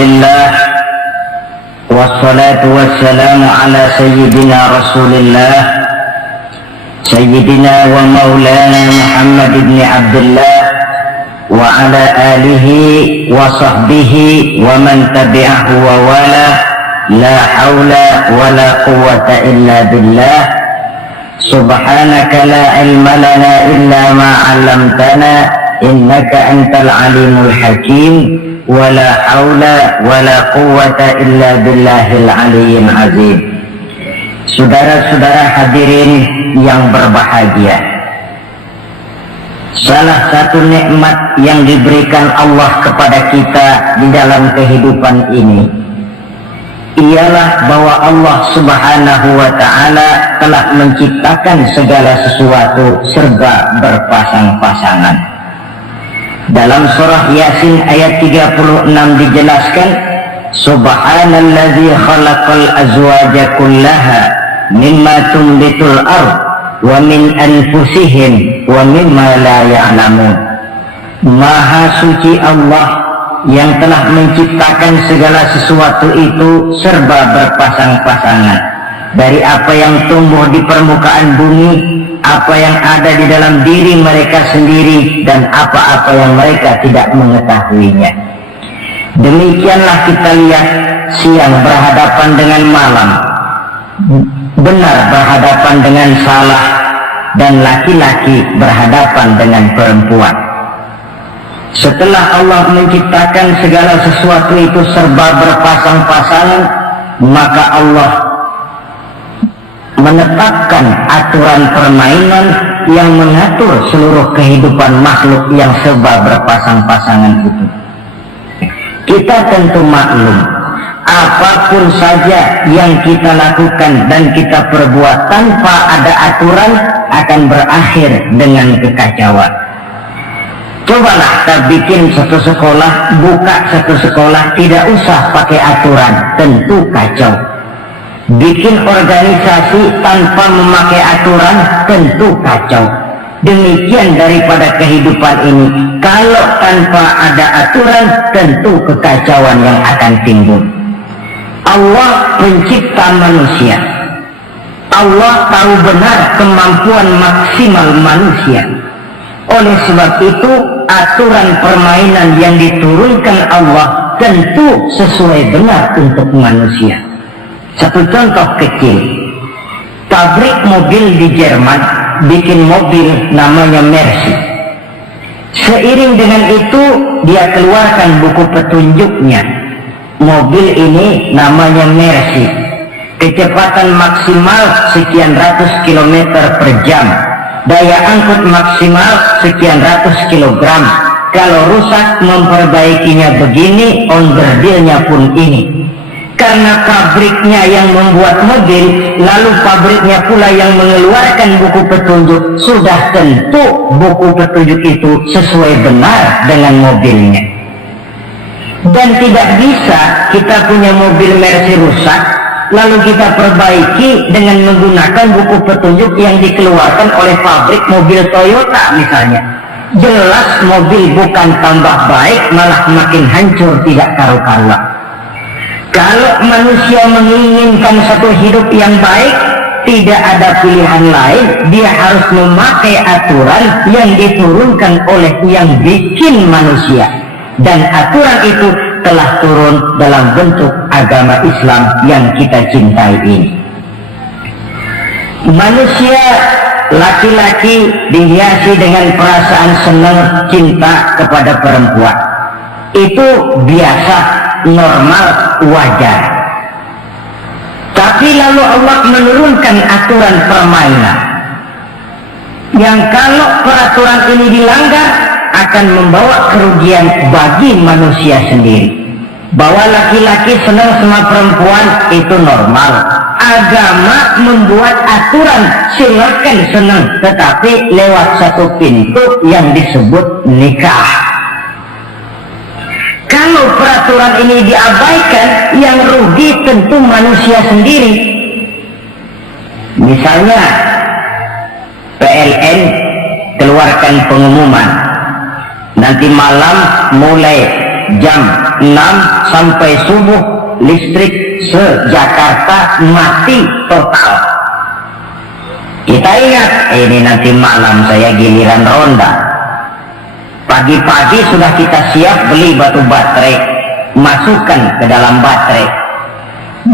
لله والصلاة والسلام على سيدنا رسول الله سيدنا ومولانا محمد بن عبد الله وعلى آله وصحبه ومن تبعه ووالاه لا حول ولا قوة إلا بالله سبحانك لا علم لنا إلا ما علمتنا إنك أنت العليم الحكيم ولا حول ولا قوة إلا بالله العلي العظيم. Saudara-saudara hadirin yang berbahagia, salah satu nikmat yang diberikan Allah kepada kita di dalam kehidupan ini ialah bahwa Allah Subhanahu wa ta'ala telah menciptakan segala sesuatu serba berpasang-pasangan. Dalam surah Yasin ayat 36 dijelaskan, Subhanallazi khalaqal azwaja kullaha mimma tumbitul ardh wa min anfusihim wa mimma la ya'lamun. Maha suci Allah yang telah menciptakan segala sesuatu itu serba berpasang-pasangan, dari apa yang tumbuh di permukaan bumi, apa yang ada di dalam diri mereka sendiri, dan apa-apa yang mereka tidak mengetahuinya. Demikianlah kita lihat siang berhadapan dengan malam, benar berhadapan dengan salah, dan laki-laki berhadapan dengan perempuan. Setelah Allah menciptakan segala sesuatu itu serba berpasang-pasangan, maka Allah menetapkan aturan permainan yang mengatur seluruh kehidupan makhluk yang serba berpasang-pasangan itu. Kita tentu maklum, apapun saja yang kita lakukan dan kita perbuat tanpa ada aturan akan berakhir dengan kekacauan. Cobalah kita bikin satu sekolah, buka satu sekolah, tidak usah pakai aturan, tentu kacau. Bikin organisasi tanpa memakai aturan, tentu kacau. Demikian daripada kehidupan ini, kalau tanpa ada aturan, tentu kekacauan yang akan timbul. Allah pencipta manusia, Allah tahu benar kemampuan maksimal manusia. Oleh sebab itu, aturan permainan yang diturunkan Allah tentu sesuai benar untuk manusia. Satu contoh kecil, pabrik mobil di Jerman bikin mobil namanya Mercy. Seiring dengan itu dia keluarkan buku petunjuknya. Mobil ini namanya Mercy, kecepatan maksimal sekian ratus kilometer per jam, daya angkut maksimal sekian ratus kilogram. Kalau rusak memperbaikinya begini, on-the-deal-nya pun ini. Karena pabriknya yang membuat mobil, lalu pabriknya pula yang mengeluarkan buku petunjuk, sudah tentu buku petunjuk itu sesuai benar dengan mobilnya. Dan tidak bisa kita punya mobil Mercy rusak, lalu kita perbaiki dengan menggunakan buku petunjuk yang dikeluarkan oleh pabrik mobil Toyota misalnya. Jelas mobil bukan tambah baik, malah makin hancur tidak karu-karuan. Kalau manusia menginginkan satu hidup yang baik, tidak ada pilihan lain, dia harus memakai aturan yang diturunkan oleh yang bikin manusia. Dan aturan itu telah turun dalam bentuk agama Islam yang kita cintai ini. Manusia laki-laki dihiasi dengan perasaan senang cinta kepada perempuan. Itu biasa, normal, wajar. Tapi lalu Allah menurunkan aturan permainan yang kalau peraturan ini dilanggar akan membawa kerugian bagi manusia sendiri. Bahwa laki-laki senang sama perempuan itu normal. Agama membuat aturan silakan senang, tetapi lewat satu pintu yang disebut nikah. Kalau peraturan ini diabaikan, yang rugi tentu manusia sendiri. Misalnya PLN keluarkan pengumuman, nanti malam mulai jam 6 sampai subuh listrik se-Jakarta mati total. Kita ingat, ini nanti malam saya giliran ronda. Pagi-pagi sudah kita siap beli batu baterai, masukkan ke dalam baterai.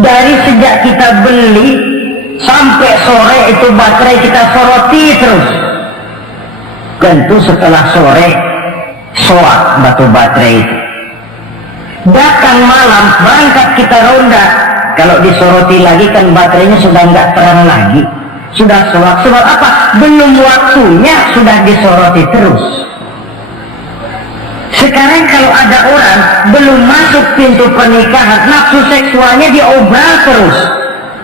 Dari sejak kita beli sampai sore itu baterai kita soroti terus. Tentu setelah sore soak batu baterai itu. Datang malam berangkat kita ronda, kalau disoroti lagi kan baterainya sudah nggak terang lagi, sudah soak. Sebab apa? Belum waktunya sudah disoroti terus. Sekarang kalau ada orang belum masuk pintu pernikahan, nafsu seksualnya diobral terus,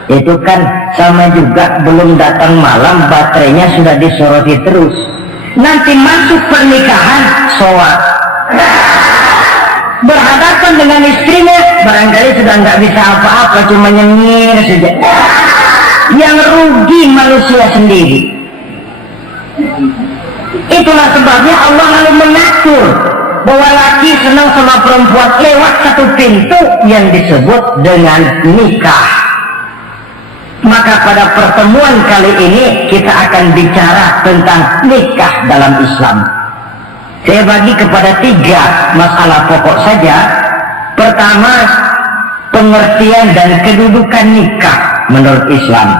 itu kan sama juga belum datang malam baterainya sudah disoroti terus. Nanti masuk pernikahan soak, berhadapan dengan istrinya barangkali sudah nggak bisa apa-apa, cuma nyengir saja. Yang rugi manusia sendiri. Itulah sebabnya Allah lalu mengatur bahwa laki senang sama perempuan lewat satu pintu yang disebut dengan nikah. Maka pada pertemuan kali ini kita akan bicara tentang nikah dalam Islam. Saya bagi kepada 3 masalah pokok saja. Pertama, pengertian dan kedudukan nikah menurut Islam.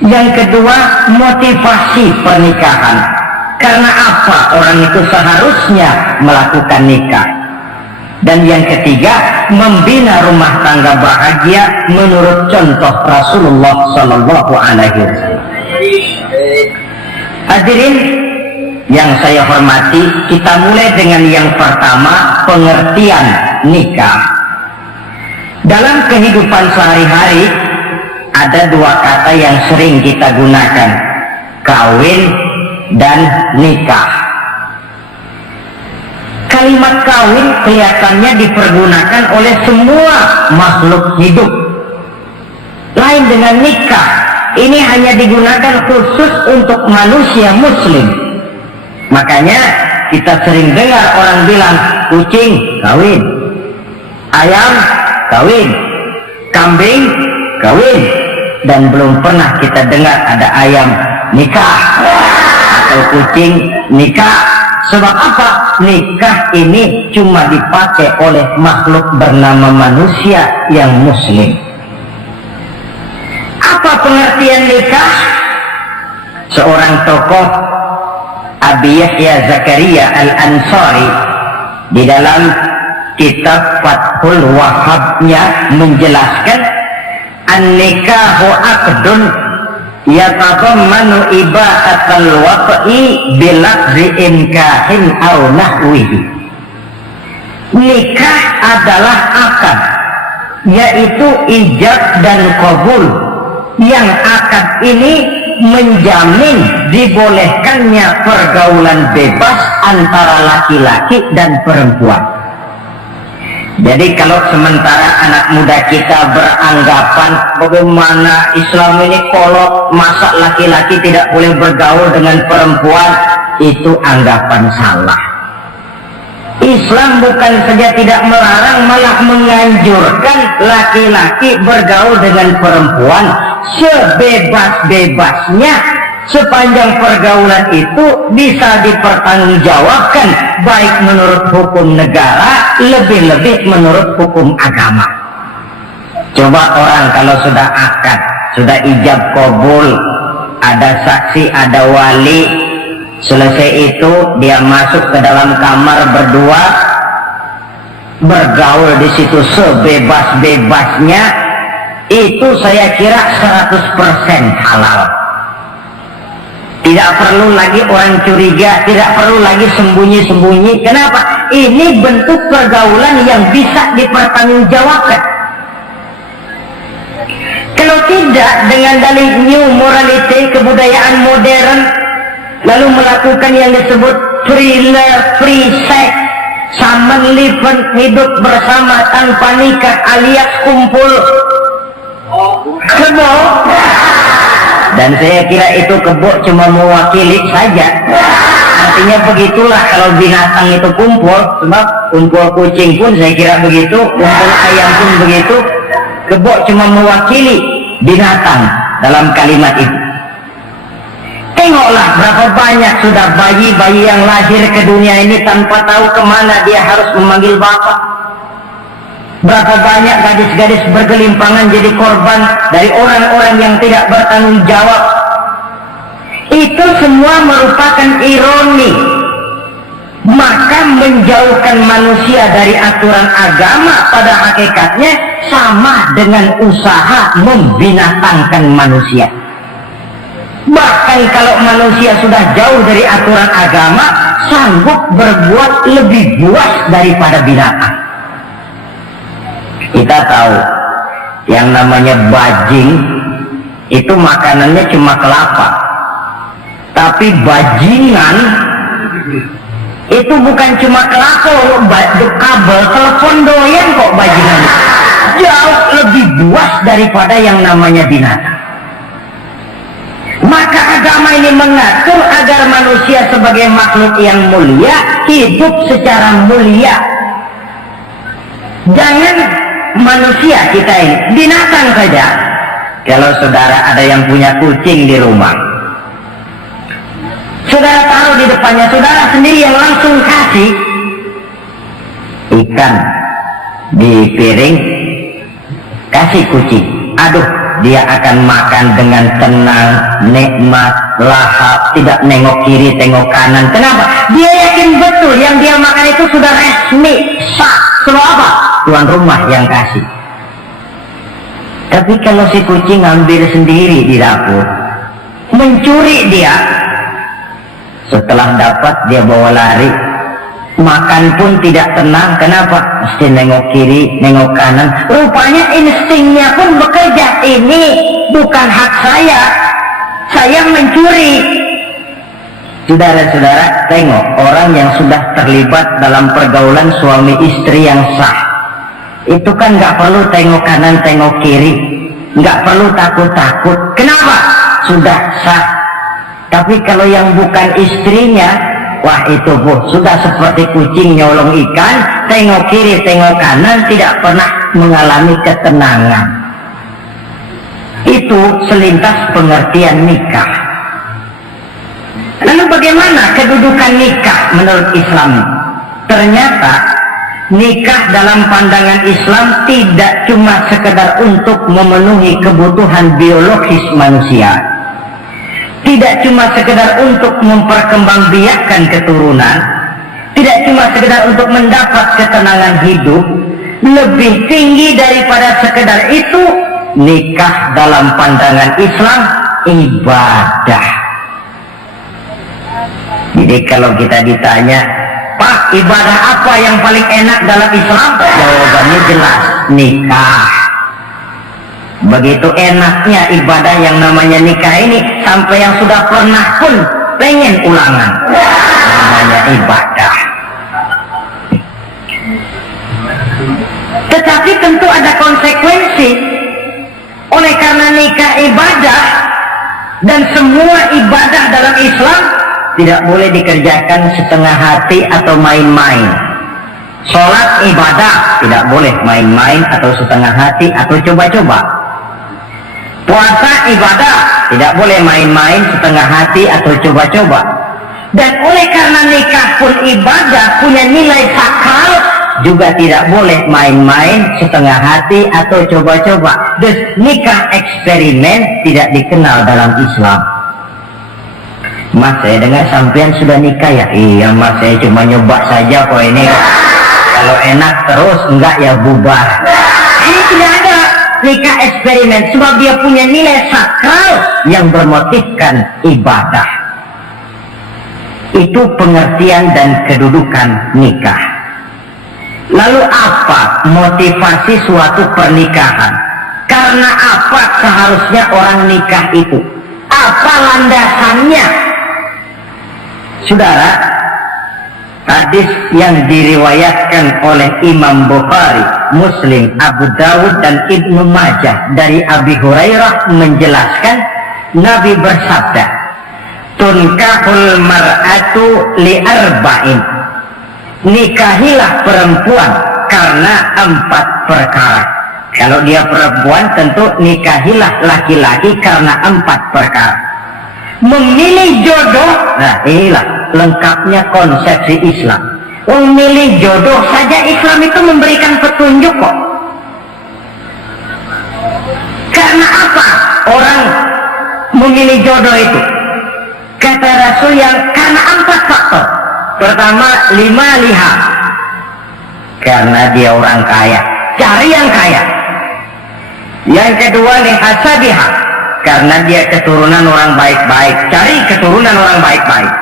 Yang kedua, motivasi pernikahan. Karena apa orang itu seharusnya melakukan nikah. Dan yang ketiga, membina rumah tangga bahagia menurut contoh Rasulullah Sallallahu Alaihi Wasallam. Hadirin yang saya hormati, kita mulai dengan yang pertama, pengertian nikah. Dalam kehidupan sehari-hari ada 2 kata yang sering kita gunakan, kawin dan nikah. Kalimat kawin kelihatannya dipergunakan oleh semua makhluk hidup. Lain dengan nikah, ini hanya digunakan khusus untuk manusia muslim. Makanya kita sering dengar orang bilang kucing kawin, ayam kawin, kambing kawin, dan belum pernah kita dengar ada ayam nikah atau kucing nikah. Sebab apa? Nikah ini cuma dipakai oleh makhluk bernama manusia yang muslim. Apa pengertian nikah? Seorang tokoh, Abi Yahya Zakaria Al-Ansari, di dalam kitab Fathul Wahhabnya menjelaskan, an-nikahu aqdun yatadammanu ibaatal waqi bilafzi inkahin aw nahwihi. Nikah adalah akad, yaitu ijab dan qabul, yang akad ini menjamin dibolehkannya pergaulan bebas antara laki-laki dan perempuan. Jadi kalau sementara anak muda kita beranggapan bagaimana Islam ini kolot, masa laki-laki tidak boleh bergaul dengan perempuan, itu anggapan salah. Islam bukan saja tidak melarang, malah menganjurkan laki-laki bergaul dengan perempuan sebebas-bebasnya, sepanjang pergaulan itu bisa dipertanggungjawabkan baik menurut hukum negara, lebih-lebih menurut hukum agama. Coba orang kalau sudah akad, sudah ijab kabul, ada saksi, ada wali, selesai itu dia masuk ke dalam kamar berdua, bergaul di situ sebebas-bebasnya, itu saya kira 100% halal. Tidak perlu lagi orang curiga, tidak perlu lagi sembunyi-sembunyi. Kenapa? Ini bentuk pergaulan yang bisa dipertanggungjawabkan. Kalau tidak, dengan dalih new morality, kebudayaan modern, lalu melakukan yang disebut free love, free sex, common living, hidup bersama tanpa nikah alias kumpul kebo. Dan saya kira itu kebo cuma mewakili saja. Artinya begitulah kalau binatang itu kumpul, sebab kumpul kucing pun saya kira begitu, kumpul ayam pun begitu. Kebo cuma mewakili binatang dalam kalimat itu. Tengoklah berapa banyak sudah bayi-bayi yang lahir ke dunia ini tanpa tahu kemana dia harus memanggil bapak. Berapa banyak gadis-gadis bergelimpangan jadi korban dari orang-orang yang tidak bertanggung jawab. Itu semua merupakan ironi. Maka menjauhkan manusia dari aturan agama pada hakikatnya sama dengan usaha membinatangkan manusia. Bahkan kalau manusia sudah jauh dari aturan agama, sanggup berbuat lebih buas daripada binatang. Kita tahu yang namanya bajing itu makanannya cuma kelapa, tapi bajingan itu bukan cuma kelapa, kabel telepon doyan kok bajingan. Jauh lebih buas daripada yang namanya binatang. Maka agama ini mengatur agar manusia sebagai makhluk yang mulia hidup secara mulia. Jangan manusia kita ini, binatang saja. Kalau saudara ada yang punya kucing di rumah, saudara taruh di depannya, saudara sendiri yang langsung kasih ikan di piring, kasih kucing. Aduh, dia akan makan dengan tenang, nikmat, lahap, tidak nengok kiri, tengok kanan. Kenapa? Dia yakin betul yang dia makan itu sudah resmi, sah. Sebab apa? Tuan rumah yang kasih. Tapi kalau si kucing ambil sendiri di dapur, mencuri dia, setelah dapat dia bawa lari, makan pun tidak tenang. Kenapa? Mesti nengok kiri, nengok kanan. Rupanya instingnya pun bekerja. Ini bukan hak saya mencuri. Saudara-saudara, tengok orang yang sudah terlibat dalam pergaulan suami istri yang sah, itu kan nggak perlu tengok kanan, tengok kiri, nggak perlu takut-takut. Kenapa? Sudah sah. Tapi kalau yang bukan istrinya, wah itu sudah seperti kucing nyolong ikan, tengok kiri, tengok kanan, tidak pernah mengalami ketenangan. Itu selintas pengertian nikah. Lalu bagaimana kedudukan nikah menurut Islam? Ternyata nikah dalam pandangan Islam tidak cuma sekedar untuk memenuhi kebutuhan biologis manusia, tidak cuma sekedar untuk memperkembangbiakkan keturunan, tidak cuma sekedar untuk mendapat ketenangan hidup. Lebih tinggi daripada sekedar itu, nikah dalam pandangan Islam ibadah. Jadi kalau kita ditanya, Pak, ibadah apa yang paling enak dalam Islam? Jawabannya jelas, nikah. Begitu enaknya ibadah yang namanya nikah ini, sampai yang sudah pernah pun pengen ulangan. Namanya ibadah. Tetapi tentu ada konsekuensi. Oleh karena nikah ibadah, dan semua ibadah dalam Islam tidak boleh dikerjakan setengah hati atau main-main. Sholat ibadah, tidak boleh main-main atau setengah hati atau coba-coba. Puasa ibadah, tidak boleh main-main, setengah hati atau coba-coba. Dan oleh karena nikah pun ibadah, punya nilai sakral, juga tidak boleh main-main, setengah hati atau coba-coba. Dus nikah eksperimen tidak dikenal dalam Islam. Mas, saya dengar sampean sudah nikah ya? Iya mas, saya cuma nyoba saja kok ini. Kalau enak terus, enggak ya bubar. Ini tidak ada nikah eksperimen, sebab dia punya nilai sakral yang bermotifkan ibadah. Itu pengertian dan kedudukan nikah. Lalu apa motivasi suatu pernikahan? Karena apa seharusnya orang nikah itu? Apa landasannya? Saudara, hadis yang diriwayatkan oleh Imam Bukhari, Muslim, Abu Dawud dan Ibnu Majah dari Abi Hurairah menjelaskan Nabi bersabda, tunkahul mar'atu li arba'in, nikahilah perempuan karena 4 perkara. Kalau dia perempuan tentu nikahilah laki-laki karena 4 perkara. Memilih jodoh, nah inilah lengkapnya konsepsi Islam. Memilih jodoh saja Islam itu memberikan petunjuk kok. Karena apa orang memilih jodoh itu? Kata Rasul yang karena 4 faktor. Pertama, 5 liha, karena dia orang kaya, cari yang kaya. Yang kedua, lihasabiha, karena dia keturunan orang baik-baik, cari keturunan orang baik-baik.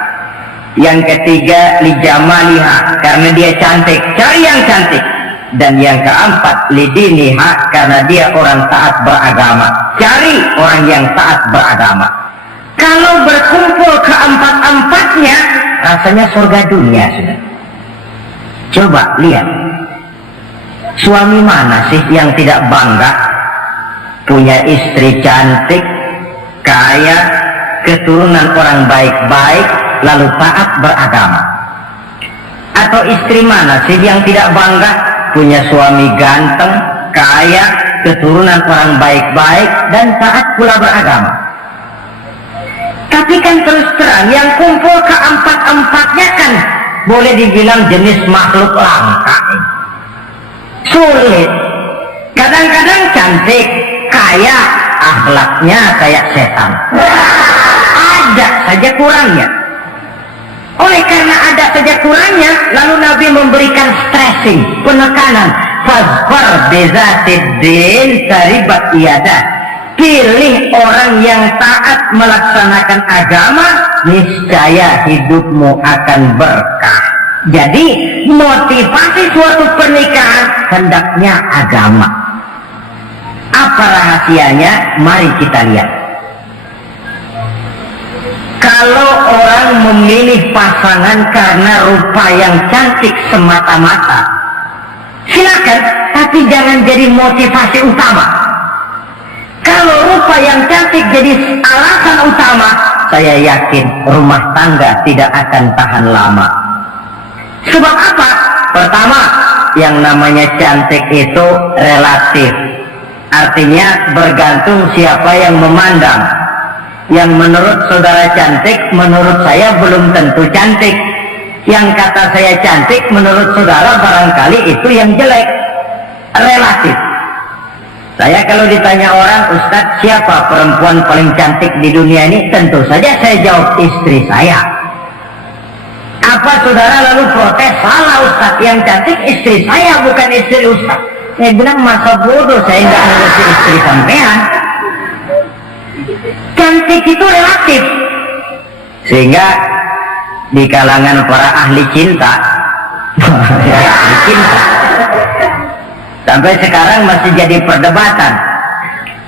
Yang ketiga, lijamaliha, karena dia cantik, cari yang cantik. Dan yang keempat, lidiniha, karena dia orang taat beragama, cari orang yang taat beragama. Kalau berkumpul keempat-empatnya, rasanya surga dunia sudah. Coba lihat, suami mana sih yang tidak bangga punya istri cantik, kaya, keturunan orang baik-baik, lalu taat beragama? Atau istri mana sih yang tidak bangga punya suami ganteng, kaya, keturunan orang baik-baik, dan taat pula beragama? Tapi kan terus terang yang kumpul keempat-empatnya kan boleh dibilang jenis makhluk langka. Sulit. Kadang-kadang cantik, kaya, akhlaknya kayak setan. Ada saja kurangnya. Oleh karena ada saja kurangnya, lalu Nabi memberikan stressing, penekanan. Fazfar bizatid din taribat iyadah. Pilih orang yang taat melaksanakan agama, niscaya hidupmu akan berkah. Jadi motivasi suatu pernikahan hendaknya agama. Apa rahasianya? Mari kita lihat. Kalau orang memilih pasangan karena rupa yang cantik semata-mata, silakan, tapi jangan jadi motivasi utama. Kalau rupa yang cantik jadi alasan utama, saya yakin rumah tangga tidak akan tahan lama. Sebab apa? Pertama, yang namanya cantik itu relatif. Artinya bergantung siapa yang memandang. Yang menurut saudara cantik, menurut saya belum tentu cantik. Yang kata saya cantik, menurut saudara barangkali itu yang jelek. Relatif. Saya kalau ditanya orang, Ustadz, siapa perempuan paling cantik di dunia ini? Tentu saja saya jawab istri saya. Apa saudara lalu protes? Salah Ustadz, yang cantik istri saya, bukan istri Ustadz. Saya bilang masa bodoh, saya nggak ngurusin istri sampean. Cantik itu relatif. Sehingga di kalangan para ahli cinta, ahli cinta, sampai sekarang masih jadi perdebatan.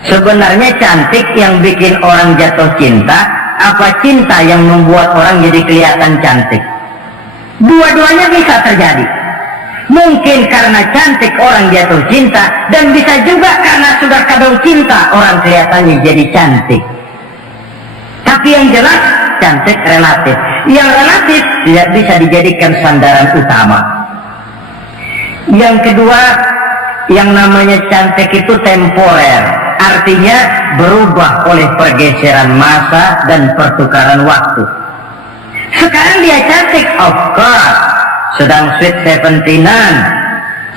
Sebenarnya cantik yang bikin orang jatuh cinta, apa cinta yang membuat orang jadi kelihatan cantik? Dua-duanya bisa terjadi. Mungkin karena cantik orang jatuh cinta, dan bisa juga karena sudah kadung cinta orang kelihatannya jadi cantik. Tapi yang jelas cantik relatif. Yang relatif tidak bisa dijadikan sandaran utama. Yang kedua, yang namanya cantik itu temporer, artinya berubah oleh pergeseran masa dan pertukaran waktu. Sekarang dia cantik, of course, sedang sweet 17-an,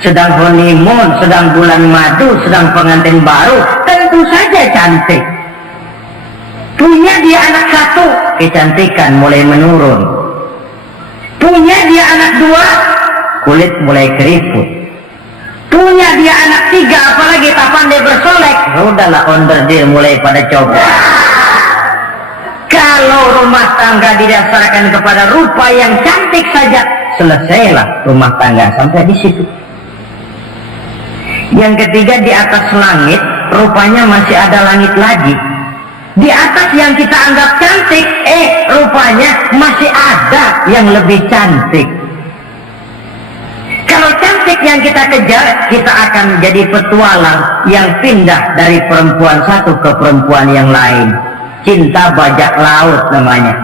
sedang honeymoon, sedang bulan madu, sedang pengantin baru, tentu saja cantik. Punya dia anak satu, kecantikan mulai menurun. Punya dia anak dua, kulit mulai keriput. Punya dia anak tiga, apalagi tak pandai bersolek, udahlah onderdil mulai pada coba. Kalau rumah tangga didasarkan kepada rupa yang cantik saja, selesailah rumah tangga sampai di situ. Yang ketiga, di atas langit rupanya masih ada langit lagi. Di atas yang kita anggap cantik, rupanya masih ada yang lebih cantik. Kalau cantik yang kita kejar, kita akan jadi petualang yang pindah dari perempuan satu ke perempuan yang lain. Cinta bajak laut namanya.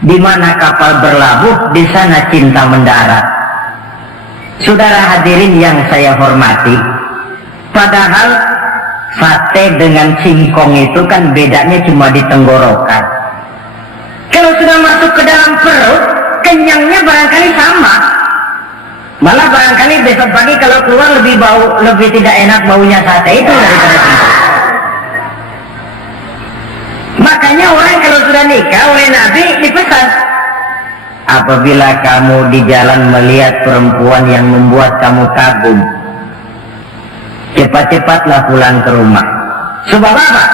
Di mana kapal berlabuh, di sana cinta mendarat. Saudara hadirin yang saya hormati, padahal sate dengan singkong itu kan bedanya cuma di tenggorokan. Kalau sudah masuk ke dalam perut, kenyangnya barangkali sama. Malah barangkali besok pagi kalau keluar lebih tidak enak baunya sate itu daripada singkong. Makanya orang kalau sudah nikah oleh Nabi dipesan, apabila kamu di jalan melihat perempuan yang membuat kamu kagum, cepat-cepatlah pulang ke rumah. Sebab apa?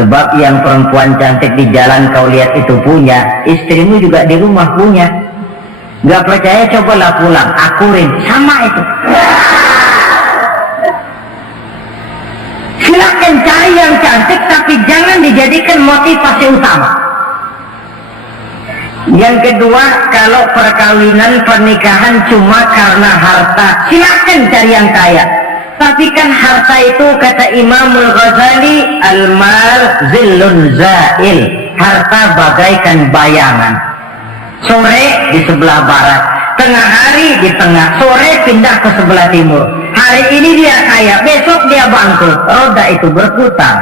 Sebab yang perempuan cantik di jalan kau lihat itu punya, istrimu juga di rumah punya. Gak percaya cobalah pulang, akurin, sama itu. Silakan cari yang cantik, tapi jangan dijadikan motivasi utama. Yang kedua, kalau perkawinan pernikahan cuma karena harta, silakan cari yang kaya. Tapi kan harta itu kata Imamul Ghazali, al-mal zillun zail, harta bagaikan bayangan. Sore di sebelah barat, tengah hari di tengah, sore pindah ke sebelah timur. Hari ini dia kaya, besok dia bangkrut, roda itu berputar.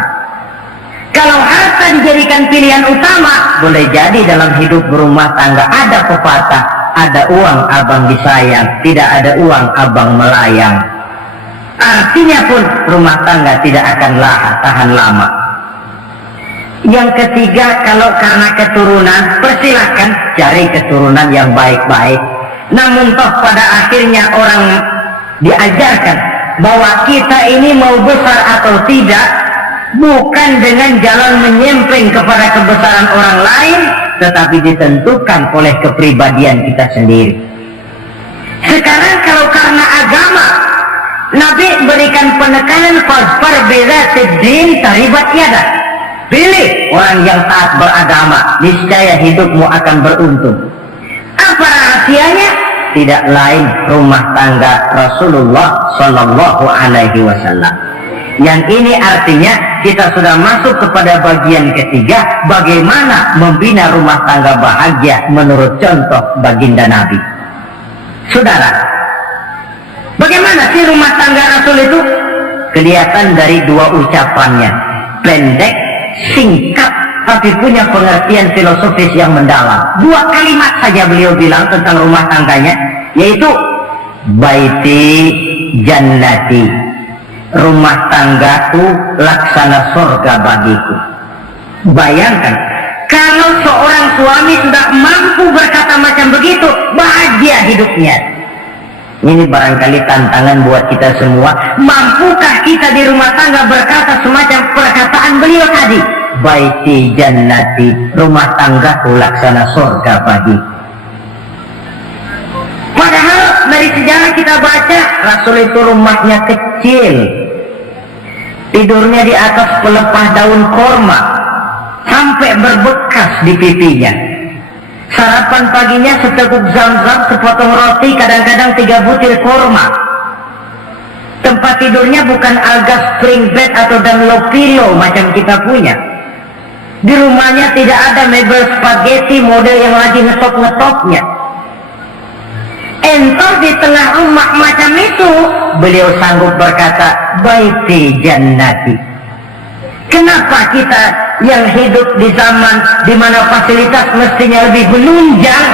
Kalau harta dijadikan pilihan utama, boleh jadi dalam hidup berumah tangga ada pepatah, ada uang abang disayang, tidak ada uang abang melayang. Artinya pun rumah tangga tidak akan tahan lama. Yang ketiga, kalau karena keturunan, persilahkan cari keturunan yang baik-baik. Namun toh pada akhirnya orang diajarkan bahwa kita ini mau besar atau tidak bukan dengan jalan menyempring kepada kebesaran orang lain, tetapi ditentukan oleh kepribadian kita sendiri. Sekarang kalau karena agama, Nabi berikan penekanan fasfar bizatid din taribat yadak. Pilih orang yang taat beragama, niscaya hidupmu akan beruntung. Apa rahasianya? Tidak lain rumah tangga Rasulullah Sallallahu Alaihi Wasallam. Yang ini artinya kita sudah masuk kepada bagian ketiga, bagaimana membina rumah tangga bahagia menurut contoh baginda Nabi. Saudara, bagaimana sih rumah tangga Rasul itu? Kelihatan dari dua ucapannya, pendek, singkat, tapi punya pengertian filosofis yang mendalam. Dua kalimat saja beliau bilang tentang rumah tangganya, yaitu baiti jannati, rumah tanggaku laksana surga bagiku. Bayangkan, kalau seorang suami sudah mampu berkata macam begitu, bahagia hidupnya. Ini barangkali tantangan buat kita semua. Mampukah kita di rumah tangga berkata semacam perkataan beliau tadi? Baiti jannati, rumah tanggaku laksana surga bagi. Padahal dari sejarah kita baca, Rasul itu rumahnya kecil, tidurnya di atas pelepah daun korma sampai berbekas di pipinya. Sarapan paginya seteguk zam-zam, sepotong roti, kadang-kadang 3 butir korma. Tempat tidurnya bukan alga spring bed atau Dunlop pillow macam kita punya. Di rumahnya tidak ada mebel spaghetti model yang lagi ngetop-ngetopnya. Entar di tengah rumah macam itu, beliau sanggup berkata, baiti jannati. Kenapa kita yang hidup di zaman di mana fasilitas mestinya lebih menunjang,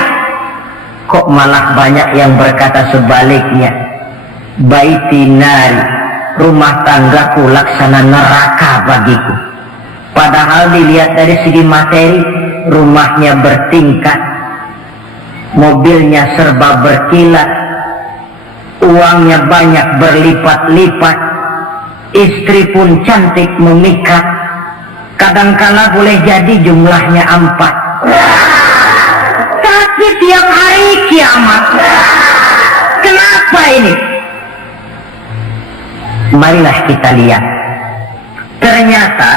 kok malah banyak yang berkata sebaliknya? Baiti nari, rumah tanggaku laksana neraka bagiku. Padahal dilihat dari segi materi, rumahnya bertingkat, mobilnya serba berkilat, uangnya banyak berlipat-lipat, istri pun cantik memikat, kadangkala boleh jadi jumlahnya 4. Tapi tiap hari kiamat. Kenapa ini? Marilah kita lihat. Ternyata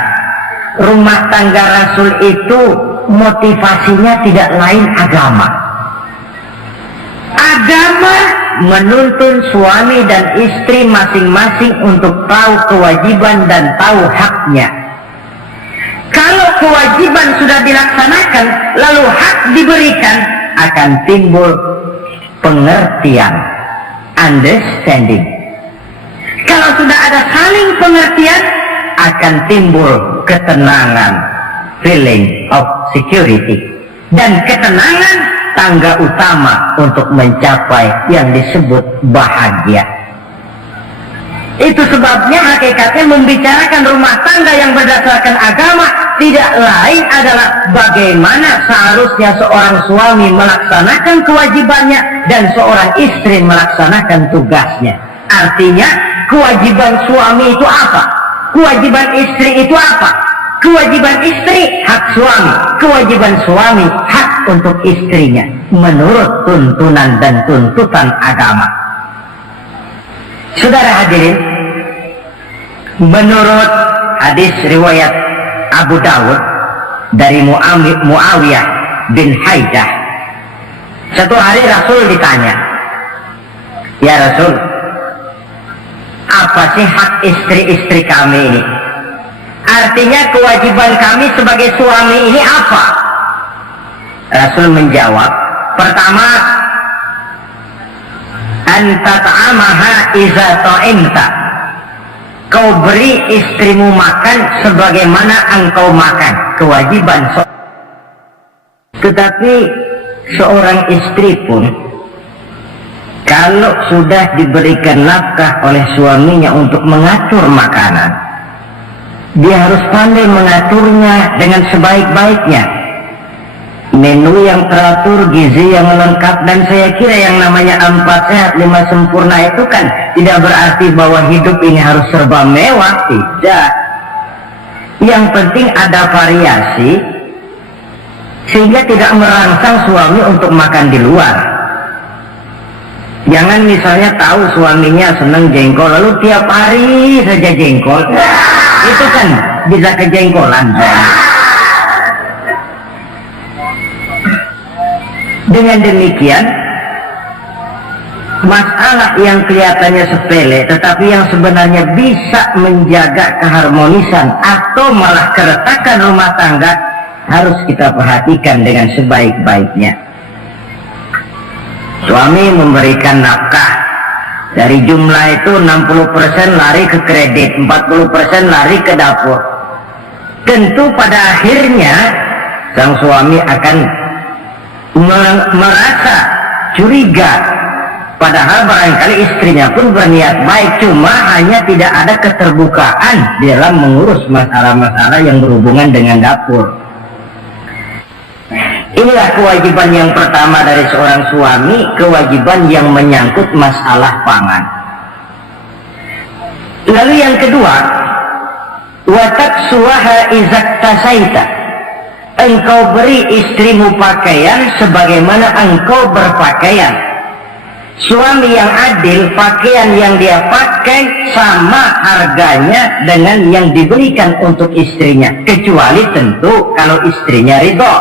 rumah tangga Rasul itu motivasinya tidak lain agama. Agama menuntun suami dan istri masing-masing untuk tahu kewajiban dan tahu haknya. Kalau kewajiban sudah dilaksanakan, lalu hak diberikan, akan timbul pengertian, understanding. Kalau sudah ada saling pengertian, akan timbul ketenangan, feeling of security. Dan ketenangan tangga utama untuk mencapai yang disebut bahagia. Itu sebabnya hakikatnya membicarakan rumah tangga yang berdasarkan agama tidak lain adalah bagaimana seharusnya seorang suami melaksanakan kewajibannya dan seorang istri melaksanakan tugasnya. Artinya kewajiban suami itu apa? Kewajiban istri itu apa? Kewajiban istri hak suami, kewajiban suami hak untuk istrinya menurut tuntunan dan tuntutan agama. Saudara hadirin, menurut hadis riwayat Abu Dawud dari Muawiyah bin Haidah, satu hari Rasul ditanya, ya Rasul, apa sih hak istri-istri kami ini? Artinya kewajiban kami sebagai suami ini apa? Rasul menjawab, pertama, anta ta'amaha iza ta'imta. Kau beri istrimu makan sebagaimana engkau makan. Kewajiban. Tetapi seorang istri pun kalau sudah diberikan nafkah oleh suaminya untuk mengatur makanan, dia harus pandai mengaturnya dengan sebaik-baiknya. Menu yang teratur, gizi yang lengkap, dan saya kira yang namanya 4 sehat 5 sempurna itu kan tidak berarti bahwa hidup ini harus serba mewah, tidak. Yang penting ada variasi sehingga tidak merangsang suami untuk makan di luar. Jangan misalnya tahu suaminya senang jengkol lalu tiap hari saja jengkol, itu kan bisa kejengkolan. Dengan demikian, masalah yang kelihatannya sepele tetapi yang sebenarnya bisa menjaga keharmonisan atau malah keretakan rumah tangga harus kita perhatikan dengan sebaik-baiknya. Suami memberikan nafkah, dari jumlah itu 60% lari ke kredit, 40% lari ke dapur. Tentu pada akhirnya sang suami akan merasa curiga, padahal barangkali istrinya pun berniat baik, cuma hanya tidak ada keterbukaan dalam mengurus masalah-masalah yang berhubungan dengan dapur. Inilah kewajiban yang pertama dari seorang suami, kewajiban yang menyangkut masalah pangan. Lalu yang kedua, watak suaha izak tasaita. Engkau beri istrimu pakaian sebagaimana engkau berpakaian. Suami yang adil, pakaian yang dia pakai sama harganya dengan yang diberikan untuk istrinya, kecuali tentu kalau istrinya ridho.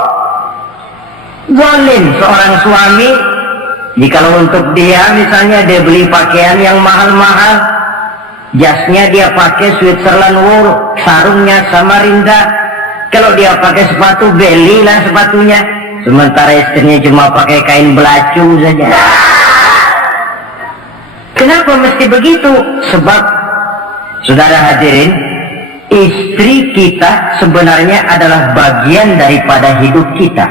Zalim seorang suami jikalau untuk dia misalnya dia beli pakaian yang mahal-mahal, jasnya dia pakai Switzerland wool, sarungnya Samarinda. Kalau dia pakai sepatu, belilah sepatunya. Sementara istrinya cuma pakai kain belacu saja. Kenapa mesti begitu? Sebab, saudara hadirin, istri kita sebenarnya adalah bagian daripada hidup kita.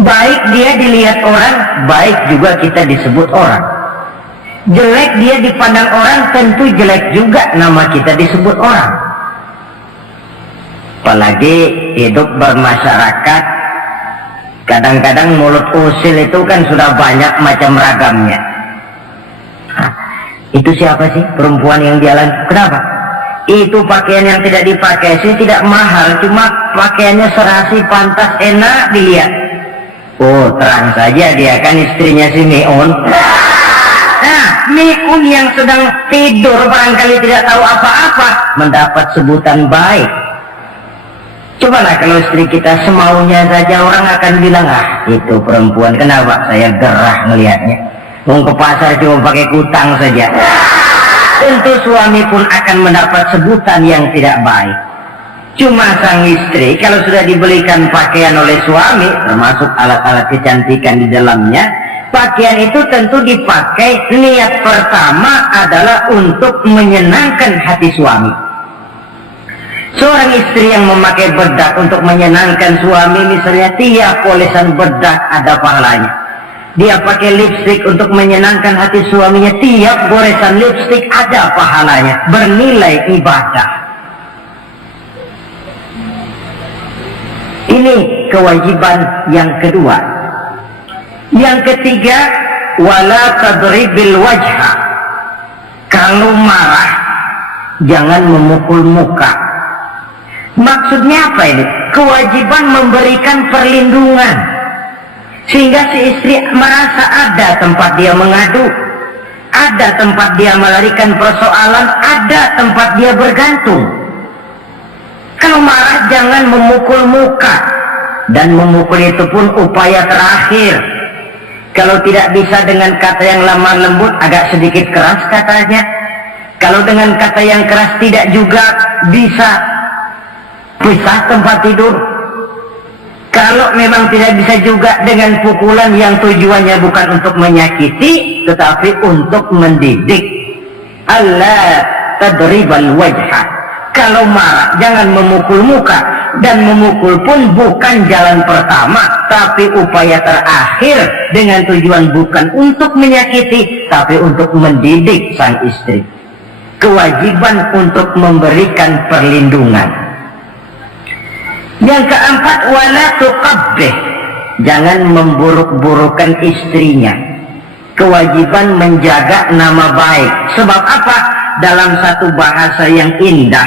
Baik dia dilihat orang, baik juga kita disebut orang. Jelek dia dipandang orang, tentu jelek juga nama kita disebut orang. Apalagi hidup bermasyarakat, kadang-kadang mulut usil itu kan sudah banyak macam ragamnya. Itu siapa sih perempuan yang jalan? Kenapa? Itu pakaian yang tidak dipakai sih tidak mahal, cuma pakaiannya serasi, pantas, enak dilihat. Oh, terang saja dia kan istrinya si Miun. Nah, Miun yang sedang tidur barangkali tidak tahu apa-apa mendapat sebutan baik. Cobalah kalau istri kita semaunya saja, orang akan bilang, ah itu perempuan, kenapa saya gerah melihatnya, mau ke pasar cuma pakai kutang saja. Tentu suami pun akan mendapat sebutan yang tidak baik. Cuma sang istri kalau sudah dibelikan pakaian oleh suami, termasuk alat-alat kecantikan di dalamnya, pakaian itu tentu dipakai niat pertama adalah untuk menyenangkan hati suami. Seorang istri yang memakai bedak untuk menyenangkan suami, misalnya tiap polesan bedak ada pahalanya. Dia pakai lipstik untuk menyenangkan hati suaminya, tiap goresan lipstik ada pahalanya, bernilai ibadah. Ini kewajiban yang kedua. Yang ketiga, wala tadribil wajha. Kalau marah, jangan memukul muka. Maksudnya apa ini? Kewajiban memberikan perlindungan, sehingga si istri merasa ada tempat dia mengadu, ada tempat dia melarikan persoalan, ada tempat dia bergantung. Kalau marah jangan memukul muka, dan memukul itu pun upaya terakhir. Kalau tidak bisa dengan kata yang lemah lembut, agak sedikit keras katanya. Kalau dengan kata yang keras tidak juga bisa pisah tempat tidur. Kalau memang tidak bisa juga dengan pukulan yang tujuannya bukan untuk menyakiti, tetapi untuk mendidik. Allah tadribal wajha. Kalau marah jangan memukul muka, dan memukul pun bukan jalan pertama, tapi upaya terakhir dengan tujuan bukan untuk menyakiti, tapi untuk mendidik sang istri. Kewajiban untuk memberikan perlindungan. Yang keempat, wala tuqabbih. Jangan memburuk-burukan istrinya. Kewajiban menjaga nama baik. Sebab apa? Dalam satu bahasa yang indah,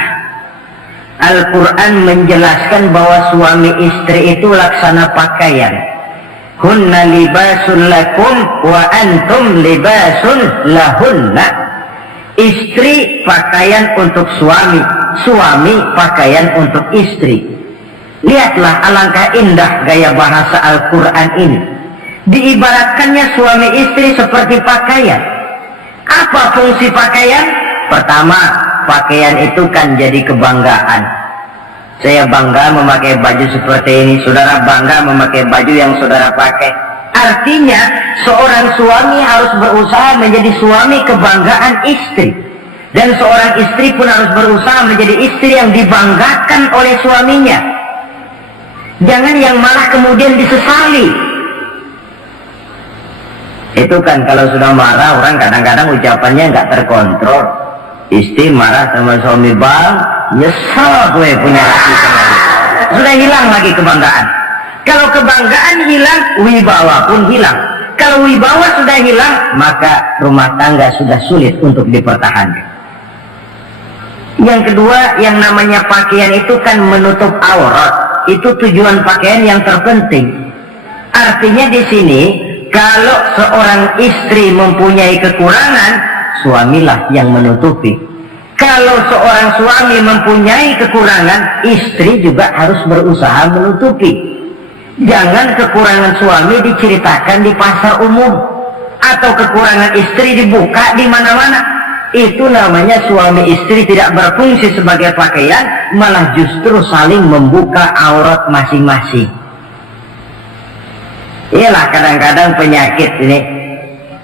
Al-Quran menjelaskan bahwa suami istri itu laksana pakaian. Hunna libasun lakum wa antum libasun lahunna. Istri pakaian untuk suami, suami pakaian untuk istri. Lihatlah alangkah indah gaya bahasa Al-Quran ini. Diibaratkannya suami istri seperti pakaian. Apa fungsi pakaian? Pertama, pakaian itu kan jadi kebanggaan. Saya bangga memakai baju seperti ini, saudara bangga memakai baju yang saudara pakai. Artinya seorang suami harus berusaha menjadi suami kebanggaan istri, dan seorang istri pun harus berusaha menjadi istri yang dibanggakan oleh suaminya. Jangan yang malah kemudian disesali. Itu kan kalau sudah marah orang kadang-kadang ucapannya nggak terkontrol. Istri marah sama suami, bang, nyesel gue punya hati sama dia. Sudah hilang lagi kebanggaan. Kalau kebanggaan hilang, wibawa pun hilang. Kalau wibawa sudah hilang, maka rumah tangga sudah sulit untuk dipertahankan. Yang kedua, yang namanya pakaian itu kan menutup aurat. Itu tujuan pakaian yang terpenting. Artinya di sini, kalau seorang istri mempunyai kekurangan, suamilah yang menutupi. Kalau seorang suami mempunyai kekurangan, istri juga harus berusaha menutupi. Jangan kekurangan suami diceritakan di pasar umum, atau kekurangan istri dibuka di mana-mana. Itu namanya suami istri tidak berfungsi sebagai pakaian, malah justru saling membuka aurat masing-masing. Iyalah kadang-kadang penyakit ini.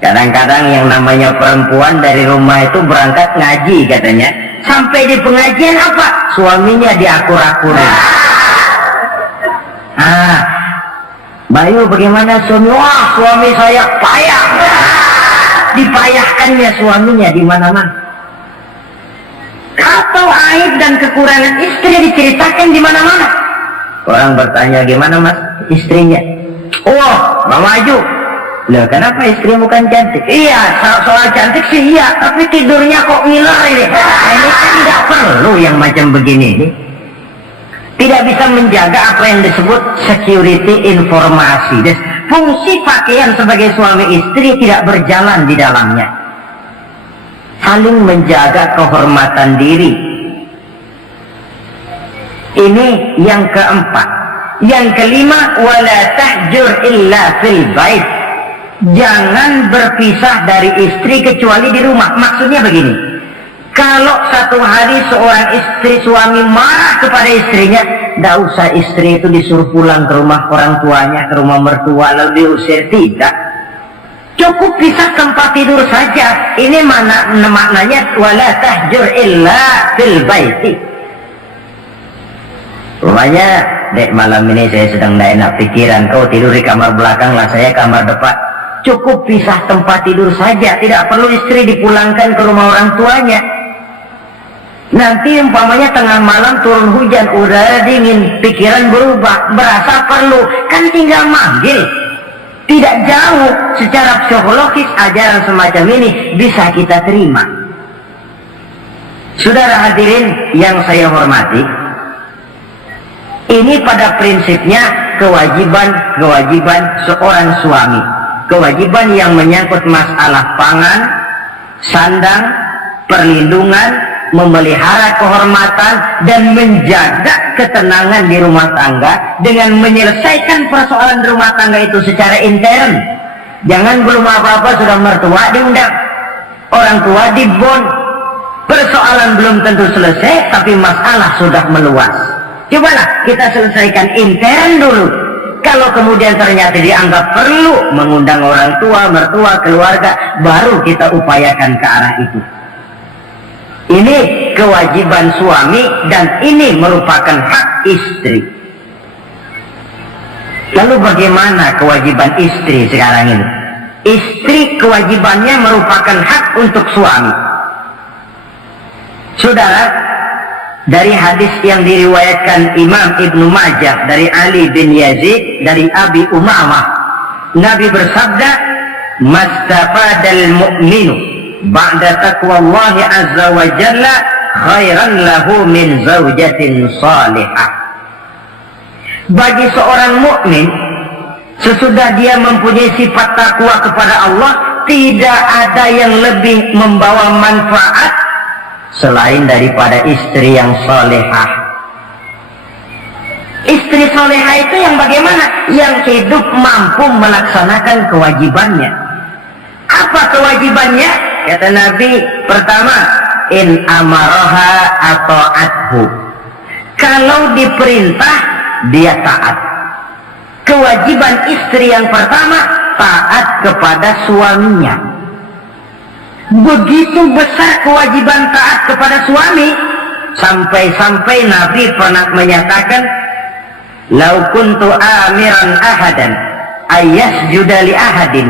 Kadang-kadang yang namanya perempuan dari rumah itu berangkat ngaji katanya, sampai di pengajian apa? Suaminya diakur-akurin. Bayu bagaimana suami? Wah, suami saya payah. Dipayahkannya suaminya di mana-mana. Atau aib dan kekurangan istri diceritakan di mana-mana. Orang bertanya, gimana mas istrinya? Oh, Bang Maju. Loh, kenapa istri bukan cantik? Iya, soal cantik sih iya, tapi tidurnya kok ngiler ini. Ini kan tidak perlu yang macam begini ini. Tidak bisa menjaga apa yang disebut security informasi. Fungsi pakaian sebagai suami istri tidak berjalan di dalamnya. Saling menjaga kehormatan diri. Ini yang keempat. Yang kelima, wala tahjur illa fil bait. Jangan berpisah dari istri kecuali di rumah. Maksudnya begini, Kalau satu hari seorang istri suami marah kepada istrinya, tidak usah istri itu disuruh pulang ke rumah orang tuanya, ke rumah mertua lalu diusir, tidak. Cukup pisah tempat tidur saja. Ini maknanya wala tahjur illa fil baiti. Rumahnya, dek malam ini saya sedang tidak enak pikiran, kau tidur di kamar belakang lah, saya kamar depan. Cukup pisah tempat tidur saja, tidak perlu istri dipulangkan ke rumah orang tuanya. Nanti umpamanya tengah malam turun hujan, udara dingin, pikiran berubah, berasa perlu, kan tinggal manggil. Tidak jauh, secara psikologis ajaran semacam ini bisa kita terima. Saudara hadirin yang saya hormati, ini pada prinsipnya kewajiban seorang suami. Kewajiban yang menyangkut masalah pangan, sandang, perlindungan, memelihara kehormatan, dan menjaga ketenangan di rumah tangga dengan menyelesaikan persoalan rumah tangga itu secara intern. Jangan belum apa-apa sudah mertua diundang, orang tua dibon, persoalan belum tentu selesai tapi masalah sudah meluas. Cobalah kita selesaikan intern dulu. Kalau kemudian ternyata dianggap perlu mengundang orang tua, mertua, keluarga, baru kita upayakan ke arah itu. Ini kewajiban suami dan ini merupakan hak istri. Lalu bagaimana kewajiban istri sekarang ini? Istri kewajibannya merupakan hak untuk suami. Saudara, dari hadis yang diriwayatkan Imam Ibnu Majah dari Ali bin Yazid dari Abi Umamah, Nabi bersabda, "Mastafadal mu'minu ba'da taqwallahi azza wa jalla khairan lahu min zaujatin salihah." Bagi seorang mukmin, sesudah dia mempunyai sifat takwa kepada Allah, tidak ada yang lebih membawa manfaat selain daripada istri yang solehah. Istri solehah itu yang bagaimana? Yang hidup mampu melaksanakan kewajibannya. Apa kewajibannya? Kata Nabi, pertama, in amaroha atau athu. Kalau diperintah, dia taat. Kewajiban istri yang pertama, taat kepada suaminya. Begitu besar kewajiban taat kepada suami, sampai-sampai Nabi pernah menyatakan, "Lau kuntu amiran ahadan ayasjuda li ahadin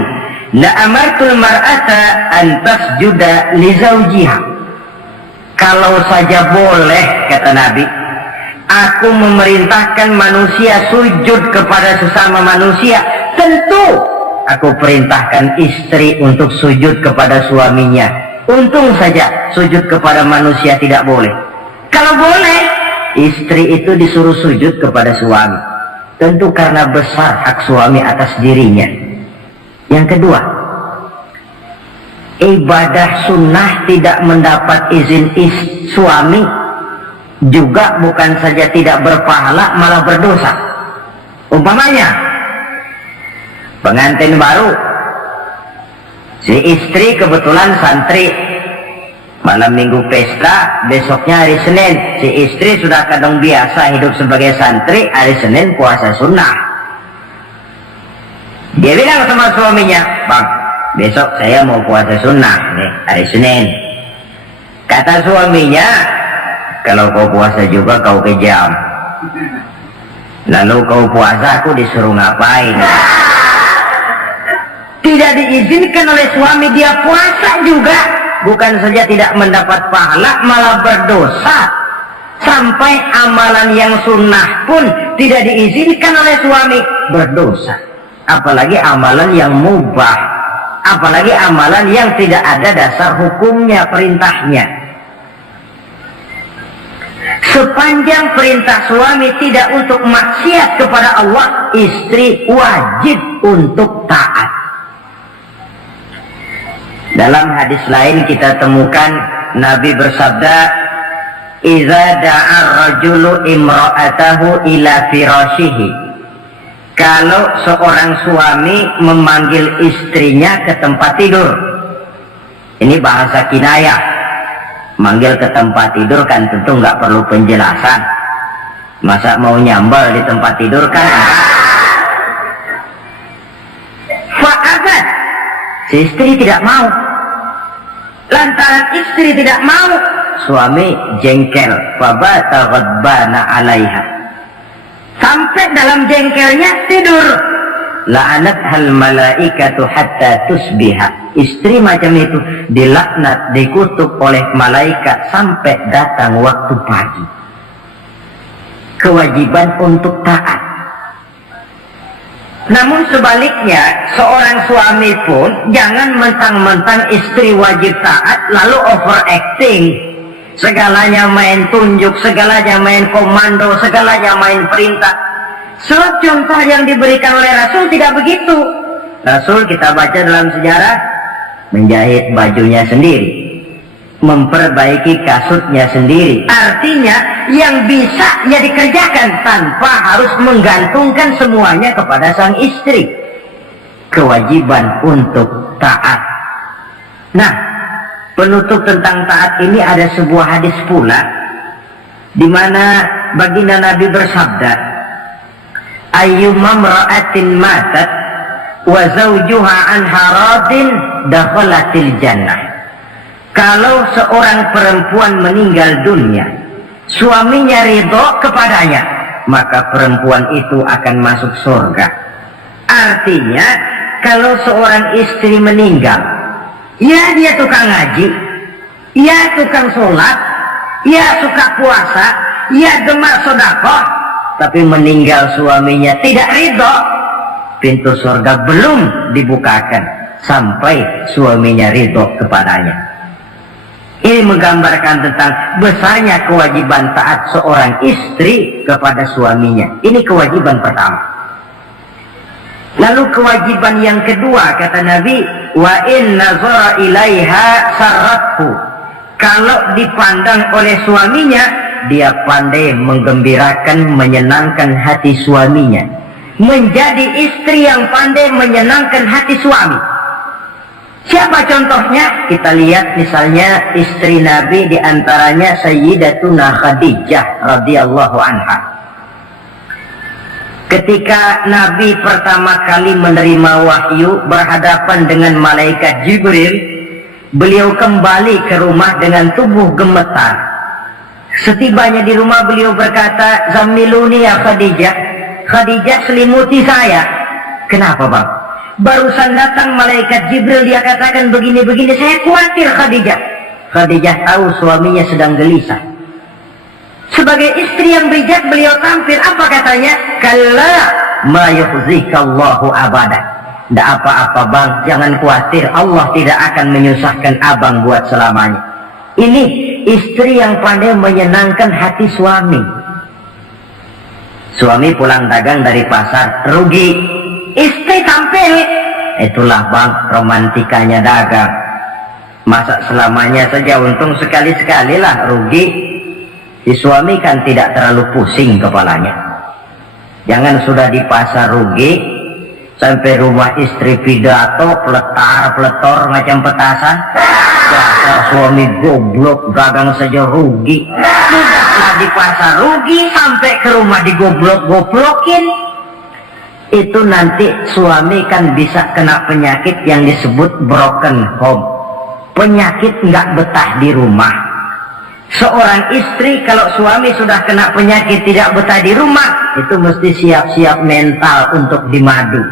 la amartul mar'ata an tasjuda li zawjiha." Kalau saja boleh, kata Nabi, aku memerintahkan manusia sujud kepada sesama manusia, tentu aku perintahkan istri untuk sujud kepada suaminya. Untung saja sujud kepada manusia tidak boleh. Kalau boleh, istri itu disuruh sujud kepada suami. Tentu karena besar hak suami atas dirinya. Yang kedua, ibadah sunnah tidak mendapat izin suami juga bukan saja tidak berpahala, malah berdosa. Umpamanya, pengantin baru, si istri kebetulan santri, malam minggu pesta, besoknya hari Senin, si istri sudah kadang biasa hidup sebagai santri, hari Senin puasa sunnah. Dia bilang sama suaminya, "Bang, besok saya mau puasa sunnah nih, hari Senin." Kata suaminya, "Kalau kau puasa juga kau kejam. Lalu kau puasa, aku disuruh ngapain?" Tidak diizinkan oleh suami, dia puasa juga. Bukan saja tidak mendapat pahala, malah berdosa. Sampai amalan yang sunnah pun tidak diizinkan oleh suami, berdosa. Apalagi amalan yang mubah, apalagi amalan yang tidak ada dasar hukumnya, perintahnya. Sepanjang perintah suami tidak untuk maksiat kepada Allah, istri wajib untuk taat. Dalam hadis lain kita temukan Nabi bersabda, "Idza da'a ar-rajulu imra'atahu ila firashihi." Kalau seorang suami memanggil istrinya ke tempat tidur. Ini bahasa kinayah. Manggil ke tempat tidur kan tentu nggak perlu penjelasan. Masa mau nyambal di tempat tidur kan? Fa'abat, si istri tidak mau. Lantaran istri tidak mau, suami jengkel. Fabata ghadbana 'alaiha. Sampai dalam jengkelnya tidur. La'anat hal malaikatu hatta tusbiha. Istri macam itu dilaknat, dikutuk oleh malaikat sampai datang waktu pagi. Kewajiban untuk taat. Namun sebaliknya, seorang suami pun jangan mentang-mentang istri wajib taat lalu overacting. Segalanya main tunjuk, segalanya main komando, segalanya main perintah. Contoh yang diberikan oleh Rasul tidak begitu. Rasul kita baca dalam sejarah menjahit bajunya sendiri, memperbaiki kasutnya sendiri. Artinya yang bisa ya dikerjakan tanpa harus menggantungkan semuanya kepada sang istri. Kewajiban untuk taat. Nah, penutup tentang taat ini ada sebuah hadis pula di mana baginda Nabi bersabda, ayyuma mra'atin matat wa zawjuha anha radin dakhalatil jannah. Kalau seorang perempuan meninggal dunia, suaminya ridho kepadanya, maka perempuan itu akan masuk surga. Artinya, kalau seorang istri meninggal, ya dia tukang ngaji, ya tukang sholat, ya suka puasa, ya gemar sedekah, tapi meninggal suaminya tidak ridho, pintu surga belum dibukakan sampai suaminya ridho kepadanya. Ini menggambarkan tentang besarnya kewajiban taat seorang istri kepada suaminya. Ini kewajiban pertama. Lalu kewajiban yang kedua, kata Nabi, wa in nazara ilaiha sarrathu. Kalau dipandang oleh suaminya, dia pandai menggembirakan, menyenangkan hati suaminya. Menjadi istri yang pandai menyenangkan hati suami. Siapa contohnya? Kita lihat misalnya istri Nabi, diantaranya Sayyidatuna Khadijah radhiyallahu anha. Ketika Nabi pertama kali menerima wahyu berhadapan dengan malaikat Jibril, beliau kembali ke rumah dengan tubuh gemetar. Setibanya di rumah beliau berkata, "Zammiluni ya Khadijah." Khadijah, selimuti saya. Kenapa, Bang? Barusan datang malaikat Jibril, dia katakan begini-begini, saya khawatir Khadijah. Khadijah tahu suaminya sedang gelisah. Sebagai istri yang bijak beliau tampil, apa katanya? Kalla ma yukhzikallahu abada. Tidak apa-apa Bang, jangan khawatir, Allah tidak akan menyusahkan Abang buat selamanya. Ini istri yang pandai menyenangkan hati suami. Suami pulang dagang dari pasar, rugi. Istri tampil. Itulah Bang, romantikanya dagang. Masa selamanya saja, untung sekali-sekali lah rugi. Si suami kan tidak terlalu pusing kepalanya. Jangan sudah di pasar rugi, sampai rumah istri pidato, peletar-peletor macam petasan. Dasar suami goblok, dagang saja rugi. Sudahlah di pasar rugi, sampai ke rumah digoblok-goblokin. Itu nanti suami kan bisa kena penyakit yang disebut broken home. Penyakit nggak betah di rumah. Seorang istri kalau suami sudah kena penyakit tidak betah di rumah, itu mesti siap-siap mental untuk dimadu.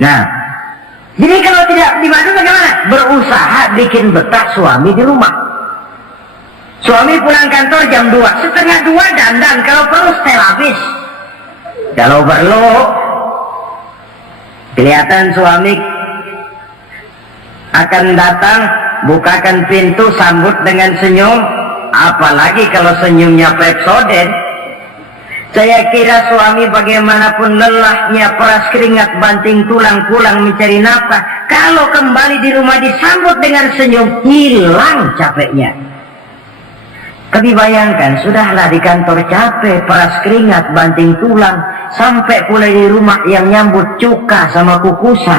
Nah, jadi kalau tidak dimadu bagaimana? Berusaha bikin betah suami di rumah. Suami pulang kantor jam 2, setengah 2 dandan, kalau perlu setel habis. Kalau perlu, kelihatan suami akan datang, bukakan pintu, sambut dengan senyum. Apalagi kalau senyumnya Pepsodent. Saya kira suami bagaimanapun lelahnya, peras keringat, banting tulang, pulang mencari nafkah, kalau kembali di rumah disambut dengan senyum, hilang capeknya. Tapi bayangkan, sudahlah di kantor capek, peras keringat, banting tulang, sampai pula di rumah yang nyambut cuka sama kukusan.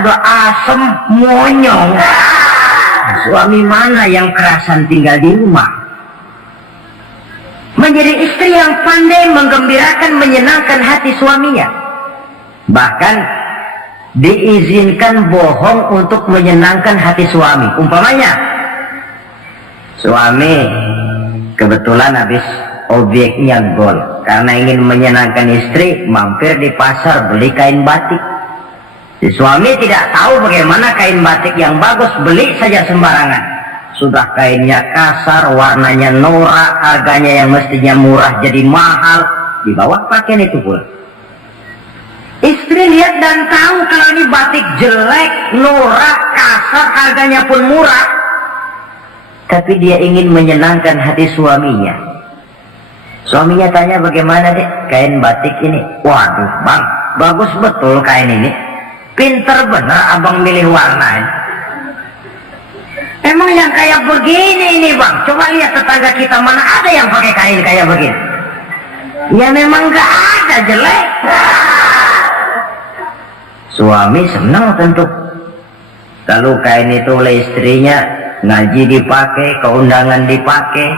Udah asem, monyong. suami mana yang kerasan tinggal di rumah? Menjadi istri yang pandai menggembirakan, menyenangkan hati suaminya. Bahkan diizinkan bohong untuk menyenangkan hati suami. Umpamanya, suami kebetulan habis objeknya gol, karena ingin menyenangkan istri, mampir di pasar beli kain batik. Si suami tidak tahu bagaimana kain batik yang bagus, beli saja sembarangan. Sudah kainnya kasar, warnanya norak, harganya yang mestinya murah jadi mahal, dibawa pakaian itu pula. Istri lihat dan tahu kalau ini batik jelek, norak, kasar, harganya pun murah. Tapi dia ingin menyenangkan hati suaminya. Suaminya tanya, bagaimana dek kain batik ini? Waduh bang, bagus betul kain ini. Pinter bener abang milih warna. Emang yang kayak begini ini bang, coba lihat tetangga kita mana ada yang pakai kain kayak begini. Ya memang gak ada, jelek. Suami senang tentu kalau kain itu oleh istrinya, ngaji dipakai, keundangan dipakai,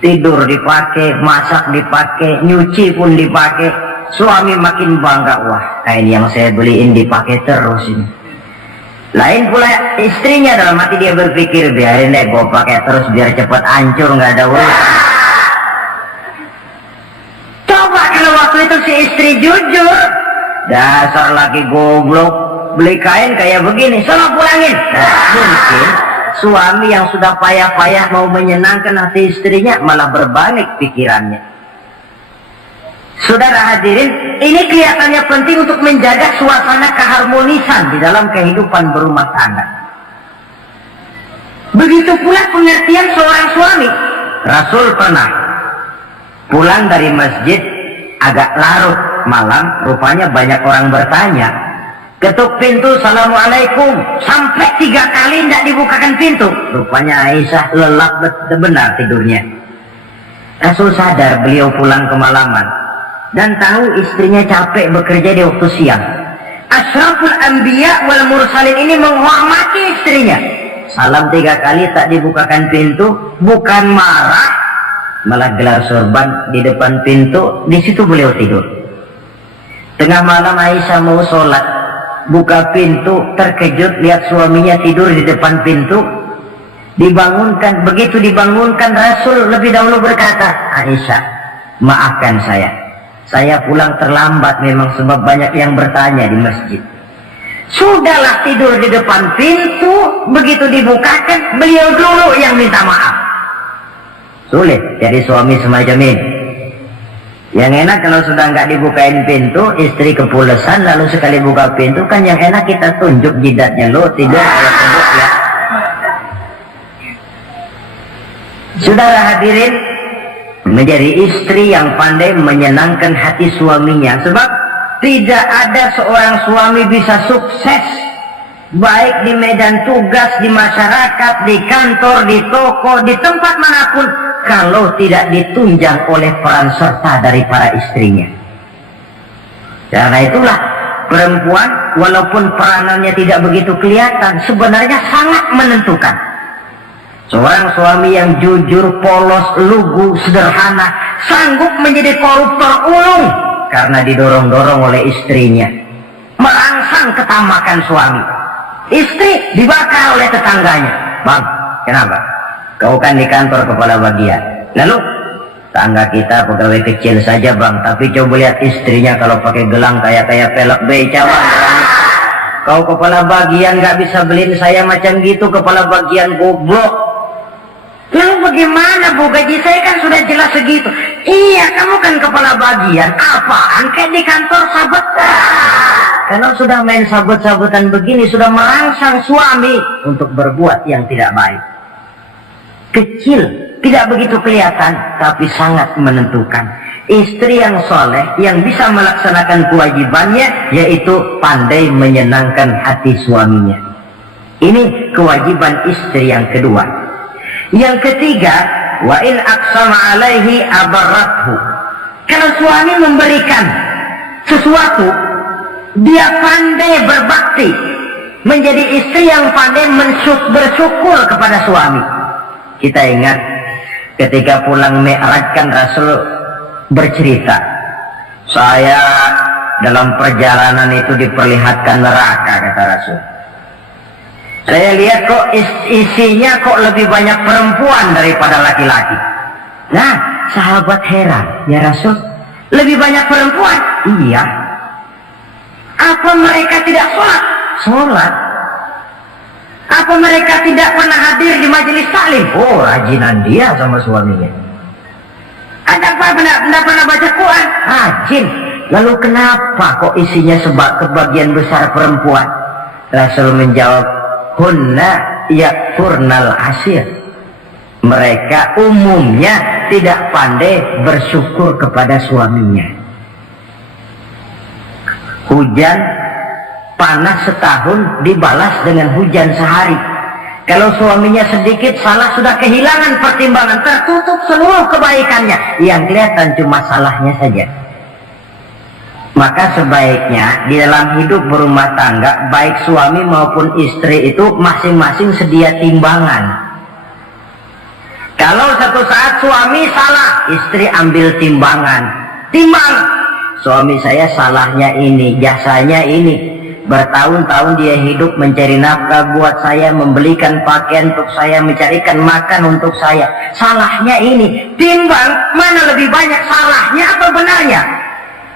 tidur dipakai, masak dipakai, nyuci pun dipakai. Suami makin bangga, wah kain yang saya beliin dipakai terus ini. Lain pula istrinya, dalam hati dia berpikir, biarin deh gue pakai terus biar cepat hancur, nggak ada urusan. Coba kalau waktu itu si istri jujur, dasar laki goblok, beli kain kayak begini, sono pulangin. Nah, mungkin suami yang sudah payah-payah mau menyenangkan hati istrinya malah berbalik pikirannya. Saudara hadirin, ini kelihatannya penting untuk menjaga suasana keharmonisan di dalam kehidupan berumah tangga. Begitu pula pengertian seorang suami. Rasul pernah pulang dari masjid agak larut malam, rupanya banyak orang bertanya. Ketuk pintu, assalamualaikum, sampai 3 kali tidak dibukakan pintu. Rupanya Aisyah lelap benar tidurnya. Rasul sadar beliau pulang kemalaman dan tahu istrinya capek bekerja di waktu siang. Asyraful anbiya wal mursalin ini menghormati istrinya. Salam 3 kali tak dibukakan pintu, bukan marah, malah gelar sorban di depan pintu. Di situ beliau tidur. Tengah malam Aisyah mau sholat, buka pintu, terkejut lihat suaminya tidur di depan pintu. Dibangunkan. Begitu dibangunkan, Rasul lebih dahulu berkata, Aisyah, maafkan saya pulang terlambat memang sebab banyak yang bertanya di masjid. Sudahlah tidur di depan pintu, begitu dibukakan beliau dulu yang minta maaf. Sulit jadi suami semacam ini. Yang enak kalau sudah nggak dibukain pintu, istri kepulesan, lalu sekali buka pintu kan yang enak kita tunjuk jidatnya, lo tidur kayak tembok ya. Saudara hadirin, menjadi istri yang pandai menyenangkan hati suaminya, sebab tidak ada seorang suami bisa sukses baik di medan tugas, di masyarakat, di kantor, di toko, di tempat manapun kalau tidak ditunjang oleh peran serta dari para istrinya. Karena itulah perempuan walaupun peranannya tidak begitu kelihatan, sebenarnya sangat menentukan. Seorang suami yang jujur, polos, lugu, sederhana, sanggup menjadi koruptor ulung karena didorong-dorong oleh istrinya. Merangsang ketamakan suami. Istri dibakar oleh tetangganya. Bang, kenapa? Kau kan di kantor kepala bagian. Lalu, tangga kita pegawai kecil saja bang, tapi coba lihat istrinya kalau pakai gelang kayak pelek beca bang. Kau kepala bagian gak bisa beliin saya macam gitu, kepala bagian goblok. Lalu bagaimana Bu, gaji saya kan sudah jelas segitu. Iya, kamu kan kepala bagian. Apaan kayak di kantor sahabat? Kalau sudah main sabut-sabutan begini, sudah merangsang suami untuk berbuat yang tidak baik. Kecil, tidak begitu kelihatan, tapi sangat menentukan. Istri yang soleh, yang bisa melaksanakan kewajibannya, yaitu pandai menyenangkan hati suaminya. Ini kewajiban istri yang kedua. Yang ketiga, wa in aqsama alaihi abarrathu. Kalau suami memberikan sesuatu, dia pandai berbakti, menjadi istri yang pandai bersyukur kepada suami. Kita ingat ketika pulang Mi'raj kan Rasul bercerita, saya dalam perjalanan itu diperlihatkan neraka, kata Rasul. Saya lihat kok isinya kok lebih banyak perempuan daripada laki-laki. Nah, sahabat heran, ya Rasul, lebih banyak perempuan? Iya. Apa mereka tidak sholat? Sholat. Apa mereka tidak pernah hadir di majelis taklim? Oh, rajinan dia sama suaminya. Ada apa tidak pernah baca Quran? Rajin. Lalu kenapa kok isinya kebagian besar perempuan? Rasul menjawab, hunna yakfurnal asir. Mereka umumnya tidak pandai bersyukur kepada suaminya. Hujan panas setahun dibalas dengan hujan sehari. Kalau suaminya sedikit salah sudah kehilangan pertimbangan, tertutup seluruh kebaikannya. Yang kelihatan cuma salahnya saja. Maka sebaiknya di dalam hidup berumah tangga, baik suami maupun istri itu masing-masing sedia timbangan. Kalau satu saat suami salah, istri ambil timbangan. Timbang, suami saya salahnya ini, jasanya ini. Bertahun-tahun dia hidup mencari nafkah buat saya, membelikan pakaian untuk saya, mencarikan makan untuk saya. Salahnya ini. Timbang, mana lebih banyak salahnya atau benarnya?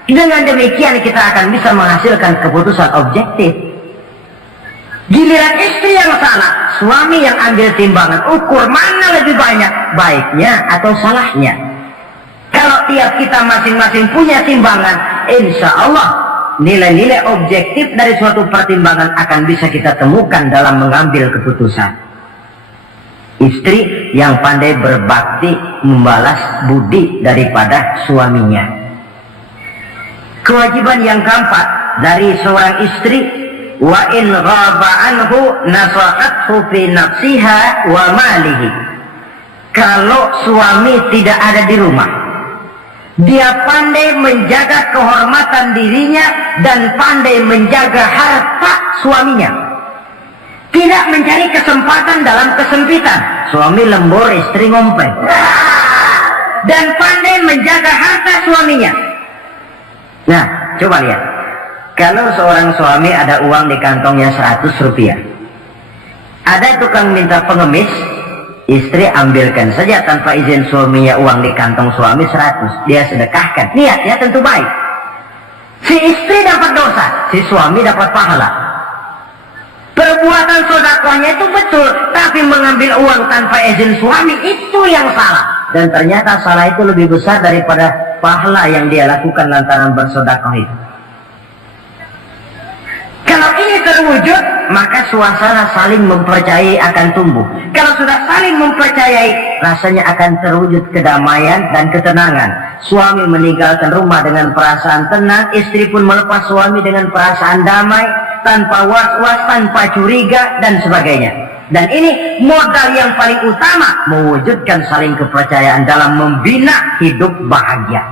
Dengan demikian kita akan bisa menghasilkan keputusan objektif. Giliran istri yang salah, suami yang ambil timbangan, ukur mana lebih banyak baiknya atau salahnya. Kalau tiap kita masing-masing punya timbangan, insya Allah nilai-nilai objektif dari suatu pertimbangan akan bisa kita temukan dalam mengambil keputusan. Istri yang pandai berbakti membalas budi daripada suaminya. Kewajiban yang keempat dari seorang istri, wa in ghaba anhu nasahathu fi nafsiha wa malihi. Kalau suami tidak ada di rumah, dia pandai menjaga kehormatan dirinya dan pandai menjaga harta suaminya. Tidak mencari kesempatan dalam kesempitan. Suami lembur, istri ngompen. Dan pandai menjaga harta suaminya. Nah, coba lihat. Kalau seorang suami ada uang di kantongnya 100 rupiah. Ada tukang minta pengemis, istri ambilkan saja tanpa izin suaminya uang di kantong suami 100. Dia sedekahkan. Niatnya tentu baik. Si istri dapat dosa, si suami dapat pahala. Perbuatan sedekahnya itu betul, tapi mengambil uang tanpa izin suami itu yang salah. Dan ternyata salah itu lebih besar daripada pahala yang dia lakukan lantaran bersedekah itu. Kalau ini terwujud, maka suasana saling mempercayai akan tumbuh. Kalau sudah saling mempercayai, rasanya akan terwujud kedamaian dan ketenangan. Suami meninggalkan rumah dengan perasaan tenang, istri pun melepas suami dengan perasaan damai, tanpa was-was, tanpa curiga, dan sebagainya. Dan ini modal yang paling utama mewujudkan saling kepercayaan dalam membina hidup bahagia.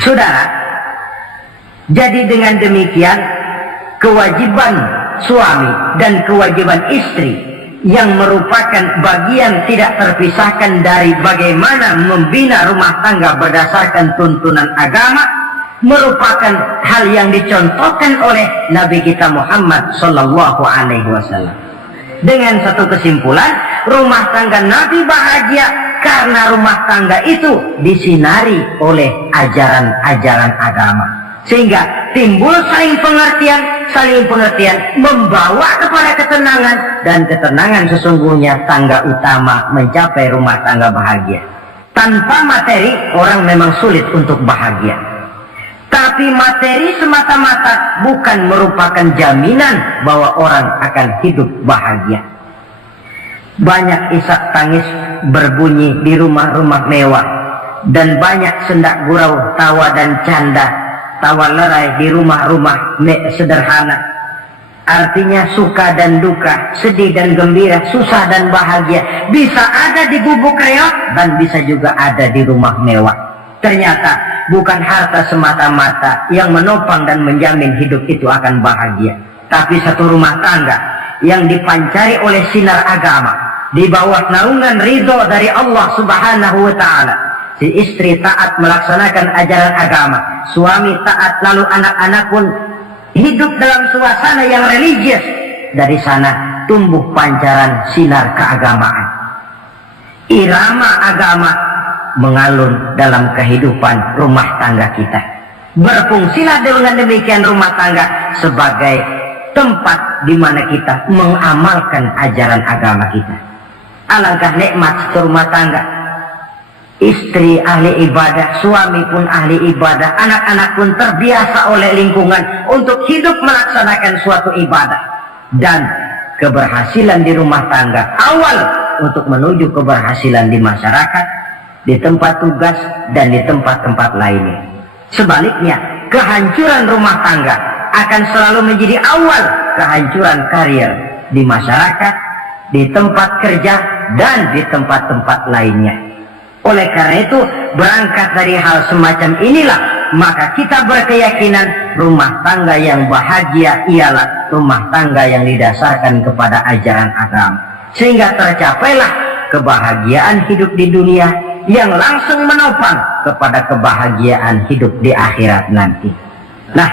Saudara, jadi dengan demikian kewajiban suami dan kewajiban istri yang merupakan bagian tidak terpisahkan dari bagaimana membina rumah tangga berdasarkan tuntunan agama merupakan hal yang dicontohkan oleh Nabi kita Muhammad Sallallahu Alaihi Wasallam. Dengan satu kesimpulan, rumah tangga Nabi bahagia karena rumah tangga itu disinari oleh ajaran-ajaran agama. Sehingga timbul saling pengertian membawa kepada ketenangan, dan ketenangan sesungguhnya tangga utama mencapai rumah tangga bahagia. Tanpa materi, orang memang sulit untuk bahagia. Tapi materi semata-mata bukan merupakan jaminan bahwa orang akan hidup bahagia. Banyak isak tangis berbunyi di rumah-rumah mewah, dan banyak sendak gurau, tawa dan canda, tawa lerai di rumah-rumah sederhana. Artinya suka dan duka, sedih dan gembira, susah dan bahagia bisa ada di gubuk reot dan bisa juga ada di rumah mewah. Ternyata bukan harta semata-mata yang menopang dan menjamin hidup itu akan bahagia, tapi satu rumah tangga yang dipancari oleh sinar agama, di bawah naungan ridho dari Allah Subhanahu wa Ta'ala. Si istri taat melaksanakan ajaran agama, suami taat, lalu anak-anak pun hidup dalam suasana yang religius. Dari sana tumbuh pancaran sinar keagamaan. Irama agama mengalun dalam kehidupan rumah tangga kita. Berfungsilah dengan demikian rumah tangga sebagai tempat di mana kita mengamalkan ajaran agama kita. Alangkah nikmat rumah tangga. Istri ahli ibadah, suami pun ahli ibadah, anak-anak pun terbiasa oleh lingkungan untuk hidup melaksanakan suatu ibadah. Dan keberhasilan di rumah tangga awal untuk menuju keberhasilan di masyarakat, di tempat tugas, dan di tempat-tempat lainnya. Sebaliknya, kehancuran rumah tangga akan selalu menjadi awal kehancuran karir di masyarakat, di tempat kerja, dan di tempat-tempat lainnya. Oleh karena itu, berangkat dari hal semacam inilah, maka kita berkeyakinan rumah tangga yang bahagia ialah rumah tangga yang didasarkan kepada ajaran agama. Sehingga tercapailah kebahagiaan hidup di dunia yang langsung menopang kepada kebahagiaan hidup di akhirat nanti. Nah,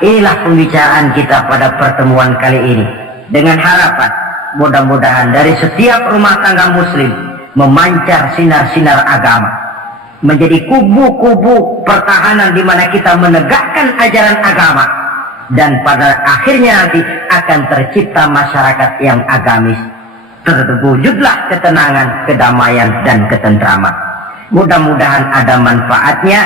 inilah pembicaraan kita pada pertemuan kali ini. Dengan harapan, mudah-mudahan dari setiap rumah tangga muslim memancar sinar-sinar agama, menjadi kubu-kubu pertahanan di mana kita menegakkan ajaran agama, dan pada akhirnya nanti akan tercipta masyarakat yang agamis. Terwujudlah ketenangan, kedamaian, dan ketentraman. Mudah-mudahan ada manfaatnya.